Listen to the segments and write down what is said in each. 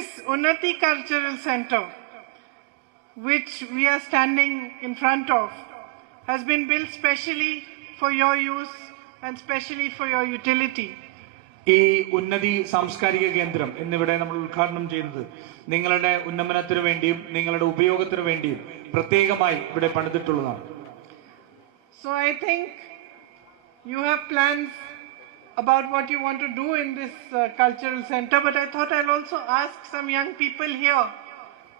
This Unnati Cultural Center, which we are standing in front of, has been built specially for your use and specially for your utility. ഈ ഉന്നതി സാംസ്കാരിക കേന്ദ്രം എന്നിവിടെ നമ്മൾ ഉദ്ഘാടനം ചെയ്യുന്നത് നിങ്ങളുടെ ഉന്നമനത്തിനു വേണ്ടിയും നിങ്ങളുടെ ഉപയോഗത്തിനു വേണ്ടിയും പ്രത്യേകമായി ഇവിടെ പണിതിട്ടുള്ളതാണ് So I think you have plans about what you want to do in this uh, cultural center, but I thought I'll also ask some young people here.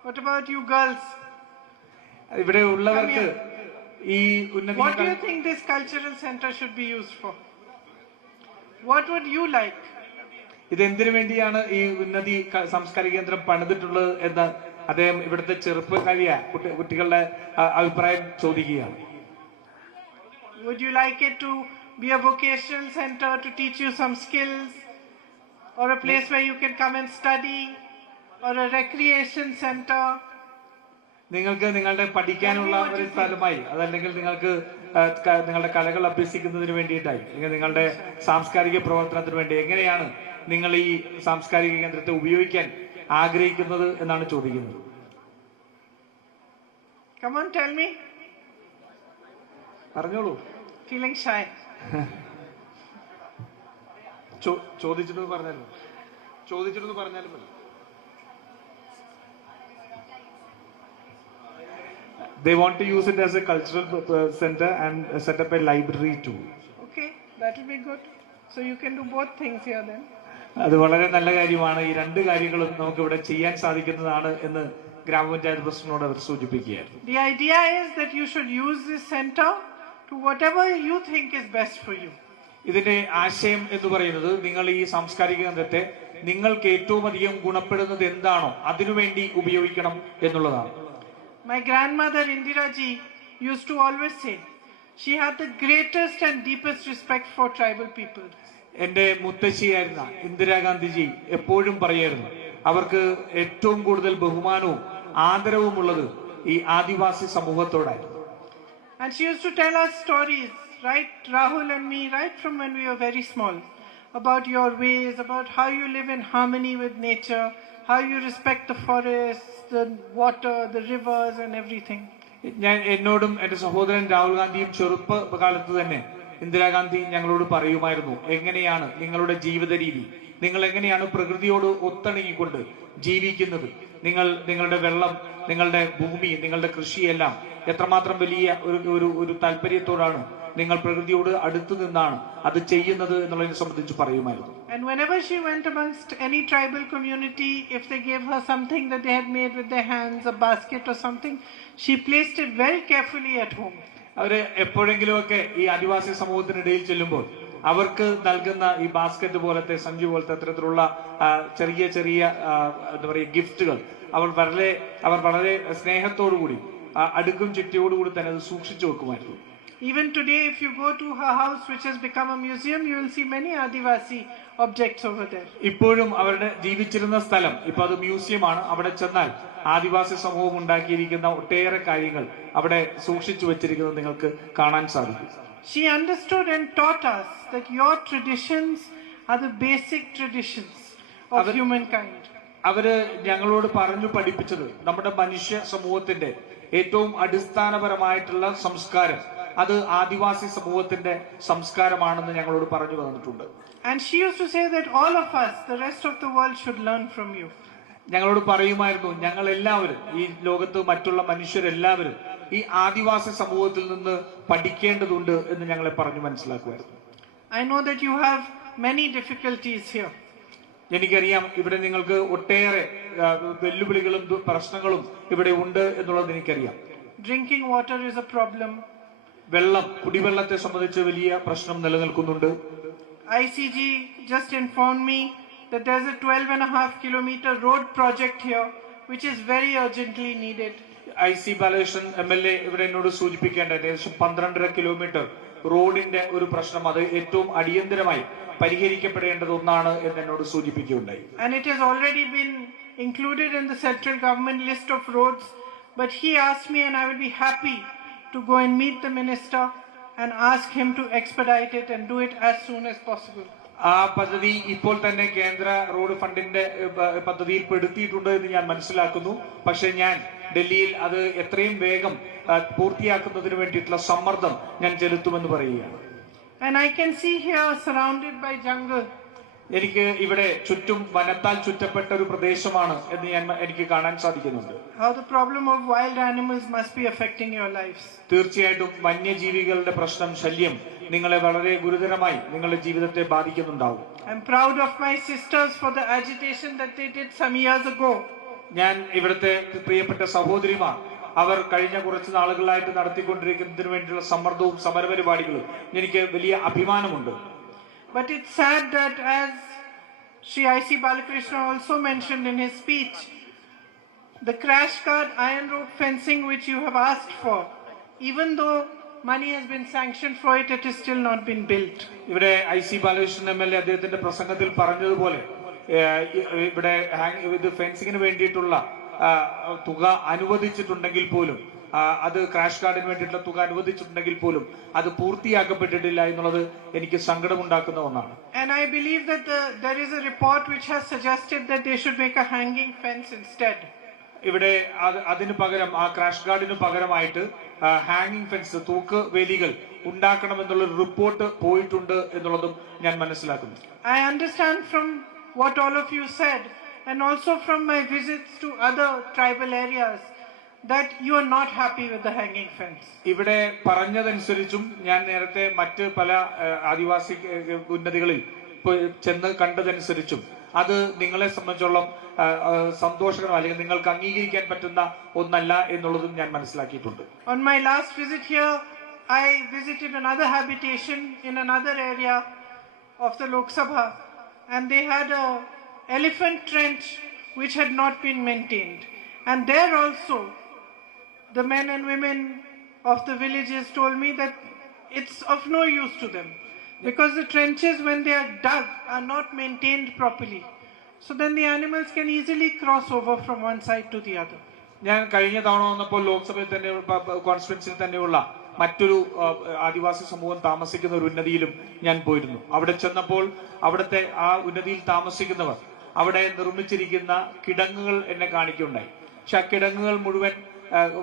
What about you girls? ഇവിടെ ഉള്ളവർക്ക് ഈ What do you think this cultural center should be used for? What would you like? ഇതെന്തിനു വേണ്ടിയാണ് ഈ ഉന്നതി സാംസ്കാരിക കേന്ദ്രം പണിതിട്ടുള്ളത് എന്ന് അദ്ദേഹം ഇവിടുത്തെ ചെറുപ്പക്കാരിയ കുട്ടി- കുട്ടികളുടെ അഭിപ്രായം ചോദിക്കുകയാണ് Would you like it to be a vocational center to teach you some skills? Or a place where you can come and study? Or a recreation center? നിങ്ങൾക്ക് നിങ്ങളുടെ പഠിക്കാനുള്ള ഒരു സ്ഥലമായി അതല്ലെങ്കിൽ നിങ്ങൾക്ക് നിങ്ങളുടെ കലകൾ അഭ്യസിക്കുന്നതിന് വേണ്ടിയിട്ടായി അല്ലെങ്കിൽ നിങ്ങളുടെ സാംസ്കാരിക പ്രവർത്തനത്തിന് വേണ്ടി എങ്ങനെയാണ് നിങ്ങൾ ഈ സാംസ്കാരിക കേന്ദ്രത്തെ ഉപയോഗിക്കാൻ ആഗ്രഹിക്കുന്നത് എന്നാണ് ചോദിക്കുന്നത്. പറഞ്ഞോളൂ ഫീലിംഗ് shy. ചോദിച്ചിട്ട് പറഞ്ഞാലും ചോദിച്ചിട്ടൊന്ന് പറഞ്ഞാലും മതി They want to use it as a cultural uh, center and set up a library too. Okay, that will be good. So you can do both things here then. അത് വളരെ നല്ല കാര്യമാണ് ഈ രണ്ട് കാര്യങ്ങളും നമുക്ക് ഇവിടെ ചെയ്യാൻ സാധിക്കുന്നതാണ് എന്ന് ഗ്രാമപഞ്ചായത്ത് പ്രസിഡന്റിനോട് അവർ സൂചിപ്പിക്കുകയായിരുന്നു The idea is that you should use this center to whatever you think is best for you. ഇതിന്റെ ആശയം എന്ന് പറയുന്നത് നിങ്ങൾ ഈ സാംസ്കാരിക കേന്ദ്രത്തെ നിങ്ങൾക്ക് ഏറ്റവും അധികം ഗുണപ്പെടുന്നത് എന്താണോ അതിനുവേണ്ടി ഉപയോഗിക്കണം എന്നുള്ളതാണ് My grandmother Indira ji used to always say she had the greatest and deepest respect for tribal people. എന്റെ മുത്തശ്ശിയായിരുന്ന ഇന്ദിരാഗാന്ധിജി എപ്പോഴും പറയായിരുന്നു അവർക്ക് ഏറ്റവും കൂടുതൽ ബഹുമാനവും ആദരവുമുള്ളത് ഈ ആദിവാസി സമൂഹത്തോടായിരുന്നു And she used to tell us stories, right, Rahul and me, right from when we were very small, about your ways, about how you live in harmony with nature, how you respect the forests, the water, the rivers, and everything. ഞാൻ എന്നോടും എന്റെ സഹോദരൻ രാഹുൽ ഗാന്ധിയും ചെറുപ്പകാലത്ത് തന്നെ ഇന്ദിരാഗാന്ധി ഞങ്ങളോട് പറയുമായിരുന്നു എങ്ങനെയാണ് നിങ്ങളുടെ ജീവിത രീതി നിങ്ങൾ എങ്ങനെയാണ് പ്രകൃതിയോട് ഒത്തിണങ്ങിക്കൊണ്ട് ജീവിക്കുന്നത് നിങ്ങൾ നിങ്ങളുടെ വെള്ളം നിങ്ങളുടെ ഭൂമി നിങ്ങളുടെ കൃഷിയെല്ലാം എത്രമാത്രം വലിയ ഒരു ഒരു ഒരു താല്പര്യത്തോടാണ് നിങ്ങൾ പ്രകൃതിയോട് അടുത്തു നിന്നാണ് അത് ചെയ്യുന്നത് എന്നുള്ളതിനെ സംബന്ധിച്ച് പറയുമായിരുന്നു And whenever she went amongst any tribal community, if they gave her something that they had made with their hands, a basket or something, she placed it very carefully at home. അവർ എപ്പോഴെങ്കിലുമൊക്കെ ഈ ആദിവാസി സമൂഹത്തിനിടയിൽ ചെല്ലുമ്പോൾ അവർക്ക് നൽകുന്ന ഈ basket പോലത്തെ സഞ്ചി പോലത്തെ അത്തരത്തിലുള്ള ചെറിയ ചെറിയ എന്താ പറയുക ഗിഫ്റ്റുകൾ. അവർ വളരെ അവർ വളരെ സ്നേഹത്തോടു കൂടി അടുക്കും ചിട്ടയോടുകൂടി തന്നെ അത് സൂക്ഷിച്ചു വെക്കുമായിരുന്നു. Even today, if you go to her house, which has become a museum, you will see many Adivasi objects over there. ഇപ്പോഴും അവരുടെ ജീവിച്ചിരുന്ന സ്ഥലം ഇപ്പൊ അത് മ്യൂസിയമാണ് അവിടെ ചെന്നാൽ ആദിവാസി സമൂഹം ഉണ്ടാക്കിയിരിക്കുന്ന ഒട്ടേറെ കാര്യങ്ങൾ അവിടെ സൂക്ഷിച്ചു വെച്ചിരിക്കുന്നത് നിങ്ങൾക്ക് കാണാൻ സാധിക്കും. She understood and taught us that your traditions are the basic traditions of Our- humankind. അവർ ഞങ്ങളോട് പറഞ്ഞു പഠിപ്പിച്ചത് നമ്മുടെ മനുഷ്യ സമൂഹത്തിന്റെ ഏറ്റവും അടിസ്ഥാനപരമായിട്ടുള്ള സംസ്കാരം അത് ആദിവാസി സമൂഹത്തിന്റെ സംസ്കാരമാണെന്ന് ഞങ്ങളോട് പറഞ്ഞു തന്നിട്ടുണ്ട് And she used to say that all of us, the rest of the world, should learn from you. ഞങ്ങളോട് പറയുമായിരുന്നു ഞങ്ങൾ എല്ലാവരും ഈ ലോകത്ത് മറ്റുള്ള മനുഷ്യരെല്ലാവരും ഈ ആദിവാസി സമൂഹത്തിൽ നിന്ന് പഠിക്കേണ്ടതുണ്ട് എന്ന് ഞങ്ങളെ പറഞ്ഞു മനസ്സിലാക്കുമായിരുന്നു I know that you have many difficulties here. എനിക്കറിയാം ഇവിടെ നിങ്ങൾക്ക് ഒട്ടേറെ വെല്ലുവിളികളും പ്രശ്നങ്ങളും ഇവിടെ ഉണ്ട് എന്നുള്ളത് എനിക്കറിയാം Drinking water is a problem. വെള്ളം കുടിവെള്ളത്തെ സംബന്ധിച്ച് വലിയ പ്രശ്നം നിലനിൽക്കുന്നുണ്ട് ICG just informed me that there's a 12 and a half kilometer road project here, which is very urgently needed. I C Balakrishnan M L A ഇവിടെ എന്നോട് സൂചിപ്പിക്കേണ്ട ഏകദേശം പന്ത്രണ്ടര കിലോമീറ്റർ റോഡിന്റെ ഒരു പ്രശ്നം അത് ഏറ്റവും അടിയന്തരമായി പരിഹരിക്കപ്പെടേണ്ടത് ഒന്നാണ് എന്ന് എന്നോട് സൂചിപ്പിക്കുകയുണ്ടായി And it has already been included in the central government list of roads. But he asked me, and I will be happy to go and meet the minister and ask him to expedite it and do it as soon as possible. ആ പദ്ധതി ഇപ്പോൾ തന്നെ കേന്ദ്ര road ഫണ്ടിന്റെ പദ്ധതിയിൽ പെടുത്തിയിട്ടുണ്ട് എന്ന് ഞാൻ മനസ്സിലാക്കുന്നു. പക്ഷെ ഞാൻ ഡൽഹിയിൽ അത് എത്രയും വേഗം പൂർത്തിയാക്കുന്നതിന് വേണ്ടിയിട്ടുള്ള സമ്മർദ്ദം ഞാൻ ചെലുത്തുമെന്ന് പറയുകയാണ്. And I can see here, surrounded by jungle, എനിക്ക് ഇവിടെ ചുറ്റും വനത്താൽ ചുറ്റപ്പെട്ട ഒരു പ്രദേശമാണ് എന്ന് ഞാൻ എനിക്ക് കാണാൻ സാധിക്കുന്നുണ്ട് how the problem of wild animals must be affecting your lives. തീർച്ചയായിട്ടും വന്യജീവികളുടെ പ്രശ്നം ശല്യം നിങ്ങളെ വളരെ ഗുരുതരമായി നിങ്ങളുടെ ജീവിതത്തെ ബാധിക്കുന്നുണ്ടാവും I'm proud of my sisters for the agitation that they did some years ago. ഞാൻ ഇവിടുത്തെ പ്രിയപ്പെട്ട സഹോദരിമാർ അവർ കഴിഞ്ഞ കുറച്ച് നാളുകളായിട്ട് നടത്തിക്കൊണ്ടിരിക്കുന്നതിന് വേണ്ടിയുള്ള സമ്മർദ്ദവും സമരപരിപാടികളും എനിക്ക് വലിയ അഭിമാനമുണ്ട് But it's sad that, as Sri I.C. Balakrishna also mentioned in his speech, the crash guard iron road fencing which you have asked for, even though money has been sanctioned for it, it has still not been built. ഇവിടെ I C Balakrishnan M L A അദ്ദേഹത്തിന്റെ പ്രസംഗത്തിൽ പറഞ്ഞതുപോലെ ഇവിടെ ഇത് ഫെൻസിങ്ങിന് വേണ്ടിയിട്ടുള്ള തുക അനുവദിച്ചിട്ടുണ്ടെങ്കിൽ പോലും അത് ക്രാഷ് കാർഡിന് വേണ്ടിയിട്ടുള്ള തുക അനുവദിച്ചിട്ടുണ്ടെങ്കിൽ പോലും അത് പൂർത്തിയാക്കപ്പെട്ടിട്ടില്ല എന്നുള്ളത് എനിക്ക് സങ്കടമുണ്ടാക്കുന്ന ഒന്നാണ്. And I believe that the, there is a report which has suggested that they should make a hanging fence instead. ഇവിടെ അത് അതിന് പകരം ആ ക്രാഷ് ഗാർഡിന് പകരമായിട്ട് ഹാങ്ങിങ് ഫെൻസ് തൂക്ക് വേലികൾ ഉണ്ടാക്കണമെന്നുള്ള റിപ്പോർട്ട് പോയിട്ടുണ്ട് എന്നുള്ളതും ഞാൻ മനസ്സിലാക്കുന്നു. I understand from what all of you said and also from my visits to other tribal areas, that you are not happy with the hanging fence. ഇവിടെ പറഞ്ഞതനുസരിച്ചും ഞാൻ നേരത്തെ മറ്റ് പല ആദിവാസി ഉന്നതികളിൽ ചെന്ന് കണ്ടതനുസരിച്ചും അത് നിങ്ങളെ സംബന്ധിച്ചോളം സന്തോഷകരം അല്ലെങ്കിൽ നിങ്ങൾക്ക് അംഗീകരിക്കാൻ പറ്റുന്ന ഒന്നല്ല എന്നുള്ളതും ഞാൻ മനസ്സിലാക്കിയിട്ടുണ്ട് On my last visit here, I visited another habitation in another area of the Lok Sabha, and they had a elephant trench which had not been maintained. And there also, the men and women of the villages told me that it's of no use to them because the trenches, when they are dug, are not maintained properly. So then the animals can easily cross over from one side to the other. ഞാൻ കഴിഞ്ഞ തവണ വന്നപ്പോൾ ലോക്സഭയിൽ തന്നെ കോൺസ്റ്റിറ്റ്യൻസിൽ തന്നെയുള്ള മറ്റൊരു ആദിവാസി സമൂഹം താമസിക്കുന്ന ഒരു ഉന്നതിയിലും ഞാൻ പോയിരുന്നു അവിടെ ചെന്നപ്പോൾ അവിടുത്തെ ആ ഉന്നതിയിൽ താമസിക്കുന്നവർ അവിടെ നിർമ്മിച്ചിരിക്കുന്ന കിടങ്ങുകൾ എന്നെ കാണിക്കുകയുണ്ടായി പക്ഷെ ആ കിടങ്ങുകൾ മുഴുവൻ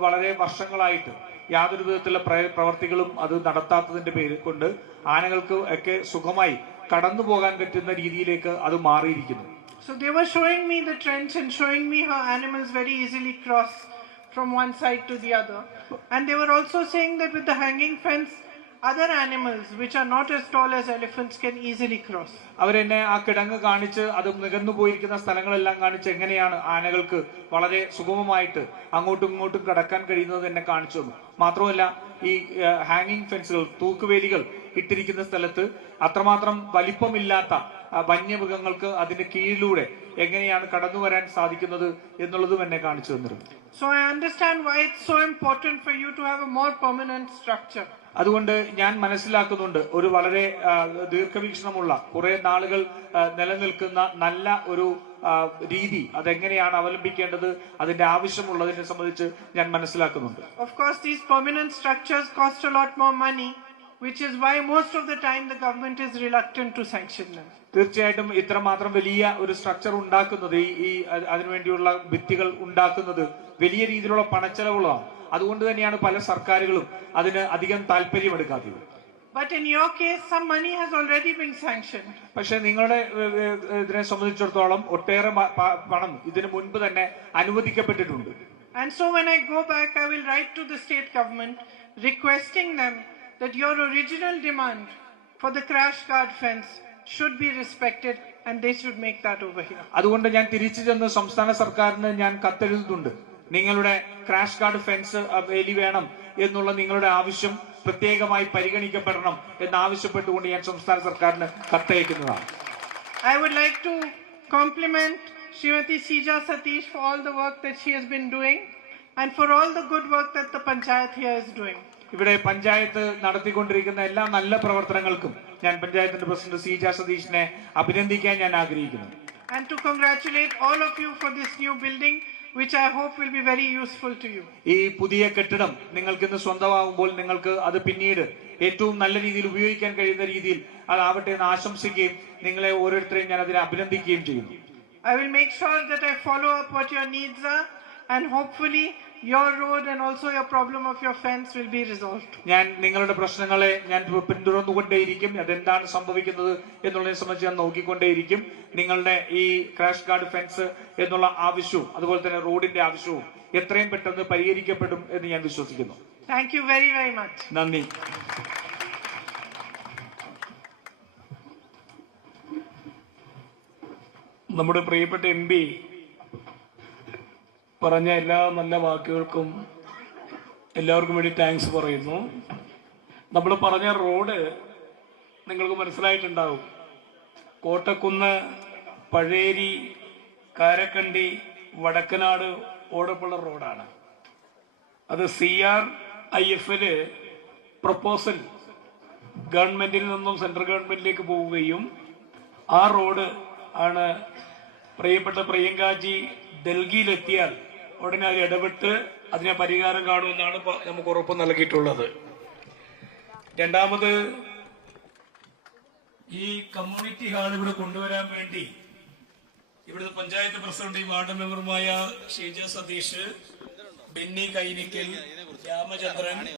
വളരെ വർഷങ്ങളായിട്ട് യാതൊരു വിധത്തിലുള്ള പ്രവർത്തികളും അത് നടത്താത്തതിന്റെ പേര് കൊണ്ട് ആനകൾക്ക് ഒക്കെ സുഖമായി കടന്നു പോകാൻ പറ്റുന്ന രീതിയിലേക്ക് അത് മാറിയിരിക്കുന്നു So they were showing me the trench and showing me how animals very easily cross from one side to the other. And they were also saying that with the hanging fence, other animals which are not as tall as elephants can easily cross. അവരെന്നെ ആ കിടങ്ങ് കാണിച്ച് അത് നികന്നു പോയിരിക്കുന്ന സ്ഥലങ്ങളെല്ലാം കാണിച്ച് എങ്ങനെയാണ് ആനകൾക്ക് വളരെ സുഗമമായിട്ട് അങ്ങോട്ടും ഇങ്ങോട്ടും കടക്കാൻ കഴിയുന്നത് എന്നെ കാണിച്ചു തന്നു മാത്രമല്ല ഈ ഹാങ്ങിങ് ഫെൻസുകൾ തൂക്കുവേലികൾ ഇട്ടിരിക്കുന്ന സ്ഥലത്ത് അത്രമാത്രം വലിപ്പമില്ലാത്ത വന്യമൃഗങ്ങൾക്ക് അതിന്റെ കീഴിലൂടെ എങ്ങനെയാണ് കടന്നു വരാൻ സാധിക്കുന്നത് എന്നുള്ളതും എന്നെ കാണിച്ചു തന്നിരുന്നു so I understand why it's so important for you to have a more permanent structure. അതുകൊണ്ട് ഞാൻ മനസ്സിലാക്കുന്നുണ്ട് ഒരു വളരെ ദീർഘവീക്ഷണമുള്ള കുറെ നാളുകൾ നിലനിൽക്കുന്ന നല്ല ഒരു രീതി അതെങ്ങനെയാണ് അവലംബിക്കേണ്ടത് അതിന്റെ ആവശ്യമുള്ളതിനെ സംബന്ധിച്ച് ഞാൻ മനസ്സിലാക്കുന്നുണ്ട് Of course, these permanent structures cost a lot more money, which is why most of the time the government is reluctant to sanction them. തീർച്ചയായിട്ടും ഇത്രമാത്രം വലിയ ഒരു സ്ട്രക്ചർ ഉണ്ടാക്കുന്നത് ഈ അതിനുവേണ്ടിയുള്ള ഭിത്തികൾ ഉണ്ടാക്കുന്നത് വലിയ രീതിയിലുള്ള പണച്ചെലവുകളാണ് അതുകൊണ്ട് തന്നെയാണ് പല സർക്കാരുകളും അതിന് അധികം താല്പര്യമെടുക്കാത്തത് But in your case, some money has already been sanctioned. പക്ഷെ നിങ്ങളുടെ ഇതിനെ സംബന്ധിച്ചിടത്തോളം ഒട്ടേറെ പണം ഇതിനു മുൻപ് തന്നെ അനുവദിക്കപ്പെട്ടിട്ടുണ്ട് And so when I go back, I will write to the state government requesting them that your original demand for the crash guard fence should be respected and they should make that over here. അതുകൊണ്ട് ഞാൻ തിരിച്ചു ചെന്ന് സംസ്ഥാന സർക്കാരിന് ഞാൻ കത്തെഴുതുന്നുണ്ട് നിങ്ങളുടെ crash card fence വേലി വേണം എന്നുള്ള നിങ്ങളുടെ ആവശ്യം പ്രത്യേകമായി പരിഗണിക്കപ്പെടണം എന്നാവശ്യപ്പെട്ടുകൊണ്ട് ഞാൻ സംസ്ഥാന സർക്കാരിന് കത്തയക്കുന്നതാണ് I would like to compliment Shrimati Sija Satheesh for all the work that she has been doing and for all the good work that the panchayat here is doing. ഇവിടെ പഞ്ചായത്ത് നടത്തിക്കൊണ്ടിരിക്കുന്ന എല്ലാ നല്ല പ്രവർത്തനങ്ങൾക്കും ഞാൻ പഞ്ചായത്തിന്റെ പ്രസിഡന്റ് സീജ സതീഷിനെ അഭിനന്ദിക്കാൻ ഞാൻ ആഗ്രഹിക്കുന്നു and to congratulate all of you for this new building, which I hope will be very useful to you. ഈ പുതിയ കെട്ടിടം നിങ്ങൾക്ക് ഇന്ന് സ്വന്തമാകുമ്പോൾ നിങ്ങൾക്ക് അത് പിന്നീട് ഏറ്റവും നല്ല രീതിയിൽ ഉപയോഗിക്കാൻ കഴിയുന്ന രീതിയിൽ അതാവട്ടെ എന്ന് ആശംസിക്കുകയും നിങ്ങളെ ഓരോരുത്തരെയും ഞാൻ അതിനെ അഭിനന്ദിക്കുകയും ചെയ്യുന്നു I will make sure that I follow up what your needs are and hopefully your road and also your problem of your fence will be resolved. ഞാൻ നിങ്ങളുടെ പ്രശ്നങ്ങളെ ഞാൻ പിന്തുടർന്നുകൊണ്ടേയിരിക്കും അതെന്താണ് സംഭവിക്കുന്നത് എന്നുള്ളതിനെ സംബന്ധിച്ച് ഞാൻ നോക്കിക്കൊണ്ടേയിരിക്കും നിങ്ങളുടെ ഈ ക്രാഷ് ഗാർഡ് ഫെൻസ് എന്നുള്ള ആവശ്യവും അതുപോലെ തന്നെ റോഡിന്റെ ആവശ്യവും എത്രയും പെട്ടെന്ന് പരിഹരിക്കപ്പെടും എന്ന് ഞാൻ വിശ്വസിക്കുന്നു Thank you very very much. നന്ദി നമ്മുടെ പ്രിയപ്പെട്ട എം പി പറഞ്ഞ എല്ലാ നല്ല വാക്കുകൾക്കും എല്ലാവർക്കും വേണ്ടി താങ്ക്സ് പറയുന്നു. നമ്മൾ പറഞ്ഞ റോഡ് നിങ്ങൾക്ക് മനസ്സിലായിട്ടുണ്ടാവും. കോട്ടക്കുന്ന് പഴേരി കാരക്കണ്ടി വടക്കനാട് ഓടപ്പുള്ള റോഡാണ് അത് സി ആർ ഐ എഫിൽ പ്രപ്പോസൽ ഗവൺമെന്റിൽ നിന്നും സെൻട്രൽ ഗവൺമെന്റിലേക്ക് പോവുകയും ആ റോഡ് ആണ് പ്രിയപ്പെട്ട പ്രിയങ്കാജി ഡൽഹിയിലെത്തിയാൽ ഉടനെ അത് ഇടപെട്ട് അതിനെ പരിഹാരം കാണുമെന്നാണ് നമുക്ക് ഉറപ്പ് നൽകിയിട്ടുള്ളത്. രണ്ടാമത് ഈ കമ്മ്യൂണിറ്റി ഹാൾ ഇവിടെ കൊണ്ടുവരാൻ വേണ്ടി ഇവിടുത്തെ പഞ്ചായത്ത് പ്രസിഡന്റ് വാർഡ് മെമ്പറുമായ ഷീജ സതീഷ് ബെന്നി കൈനിക്കൽ രാമചന്ദ്രൻ